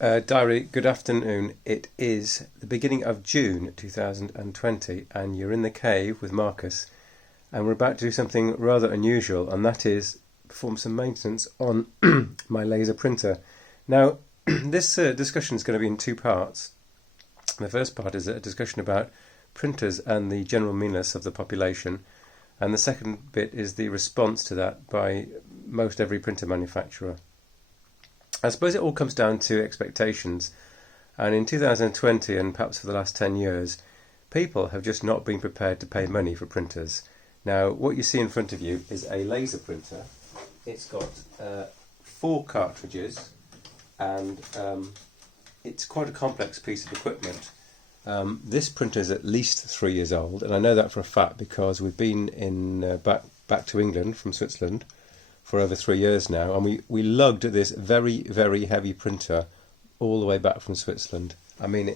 Diary, good afternoon. It is the beginning of June 2020, and you're in the cave with Marcus, and we're about to do something rather unusual, and that is perform some maintenance on my laser printer. Now, this discussion is going to be in two parts. The first part is a discussion about printers and the general meanness of the population, and the second bit is the response to that by most every printer manufacturer. I suppose it all comes down to expectations, and in 2020 and perhaps for the last 10 years, people have just not been prepared to pay money for printers. Now, what you see in front of you is a laser printer. It's got 4 cartridges, and it's quite a complex piece of equipment. This printer is at least 3 years old, and I know that for a fact because we've been in back to England from Switzerland for over 3 years now, and we lugged this very, very heavy printer all the way back from Switzerland. I mean,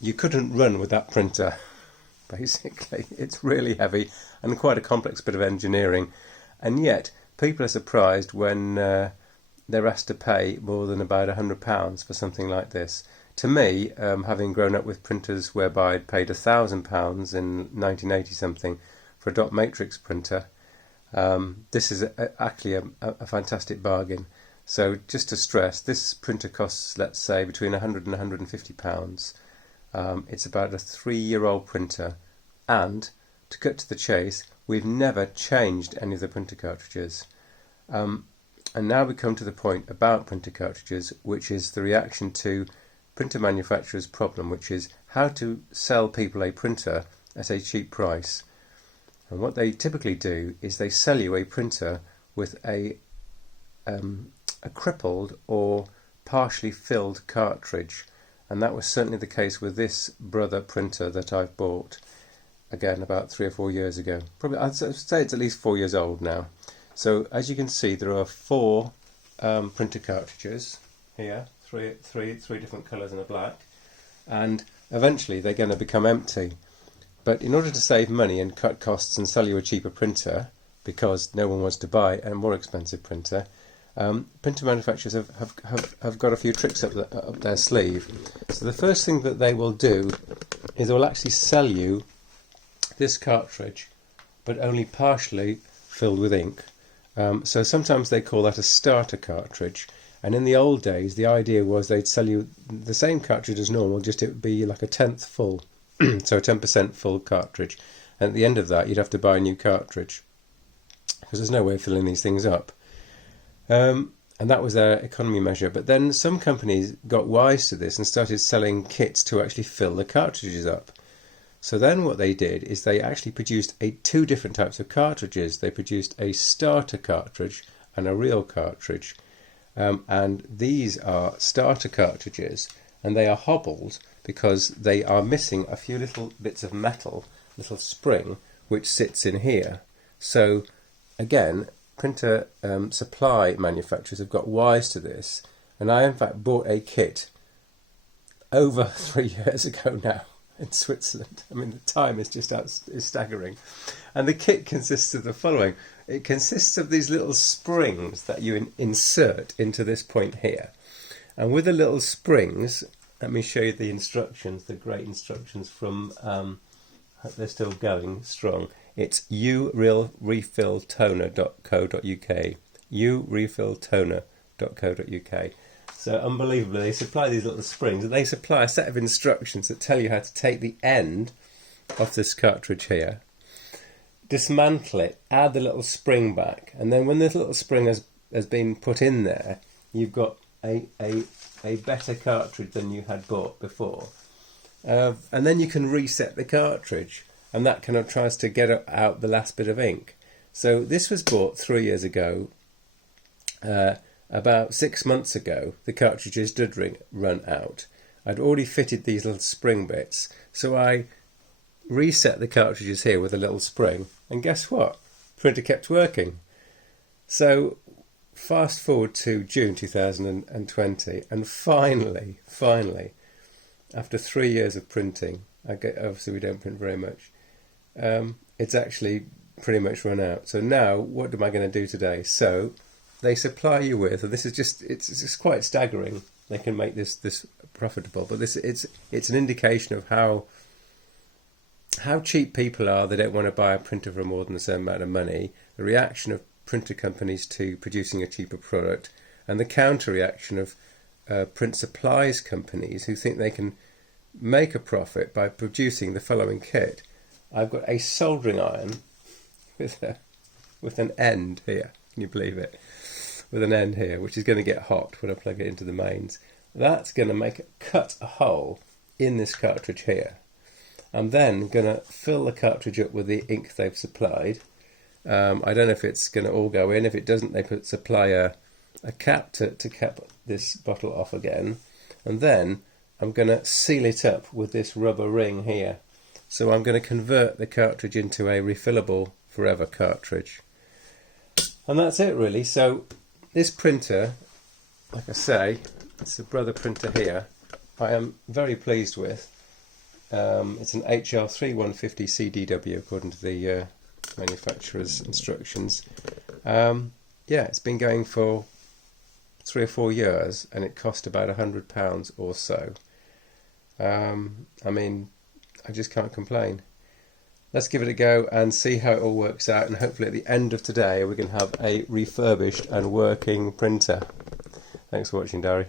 you couldn't run with that printer, basically. It's really heavy and quite a complex bit of engineering, and yet people are surprised when they're asked to pay more than about £100 for something like this. To me, having grown up with printers whereby I'd paid £1,000 in 1980 something for a dot matrix printer, this is actually a fantastic bargain. So just to stress, this printer costs, let's say, between £100 and £150. It's about a 3-year-old printer, and to cut to the chase, we've never changed any of the printer cartridges. And now we come to the point about printer cartridges, which is the reaction to printer manufacturers' problem, which is how to sell people a printer at a cheap price. And what they typically do is they sell you a printer with a crippled or partially filled cartridge. And that was certainly the case with this Brother printer that I've bought, again, about 3 or 4 years ago. Probably, I'd say it's at least 4 years old now. So as you can see, there are 4 printer cartridges here, three different colours and a black, and eventually they're going to become empty. But in order to save money and cut costs and sell you a cheaper printer, because no one wants to buy a more expensive printer, printer manufacturers have got a few tricks up their sleeve. So the first thing that they will do is they will actually sell you this cartridge, but only partially filled with ink. So sometimes they call that a starter cartridge, and in the old days the idea was they'd sell you the same cartridge as normal, just it would be like a tenth full, so a 10% full cartridge, and at the end of that you'd have to buy a new cartridge because there's no way of filling these things up. And that was their economy measure. But then some companies got wise to this and started selling kits to actually fill the cartridges up. So then what they did is they actually produced 2 different types of cartridges. They produced a starter cartridge and a real cartridge. And these are starter cartridges, and they are hobbled because they are missing a few little bits of metal, little spring, which sits in here. So again, printer supply manufacturers have got wise to this, and I in fact bought a kit over 3 years ago now in Switzerland. I mean, the time is just is staggering. And the kit consists of the following. It consists of these little springs that you insert into this point here. And with the little springs, let me show you the instructions, the great instructions from, they're still going strong. It's urefilltoner.co.uk. urefilltoner.co.uk. So unbelievably, they supply these little springs, and they supply a set of instructions that tell you how to take the end of this cartridge here, dismantle it, add the little spring back, and then when this little spring has been put in there, you've got a better cartridge than you had bought before. And then you can reset the cartridge, and that kind of tries to get out the last bit of ink. So this was bought 3 years ago. About 6 months ago, the cartridges did run out. I'd already fitted these little spring bits, so I reset the cartridges here with a little spring, and guess what? Printer kept working. So fast forward to June 2020, and finally, after 3 years of printing, obviously we don't print very much, it's actually pretty much run out. So now, what am I going to do today? So they supply you with, and this is just, it's quite staggering. They can make this profitable, but it's an indication of how cheap people are. They don't want to buy a printer for more than a certain amount of money. The reaction of printer companies to producing a cheaper product, and the counter reaction of print supplies companies who think they can make a profit by producing the following kit. I've got a soldering iron with an end here. Can you believe it? With an end here, which is going to get hot when I plug it into the mains. That's going to cut a hole in this cartridge here. I'm then going to fill the cartridge up with the ink they've supplied. I don't know if it's going to all go in. If it doesn't, they supply a cap to cap this bottle off again. And then I'm going to seal it up with this rubber ring here. So I'm going to convert the cartridge into a refillable forever cartridge. And that's it really. So this printer, like I say, it's a Brother printer here, I am very pleased with. It's an HR3150 CDW according to the manufacturer's instructions. Yeah, it's been going for 3 or 4 years and it cost about £100 or so. I mean, I just can't complain. Let's give it a go and see how it all works out, and hopefully at the end of today we can have a refurbished and working printer. Thanks for watching, Darry.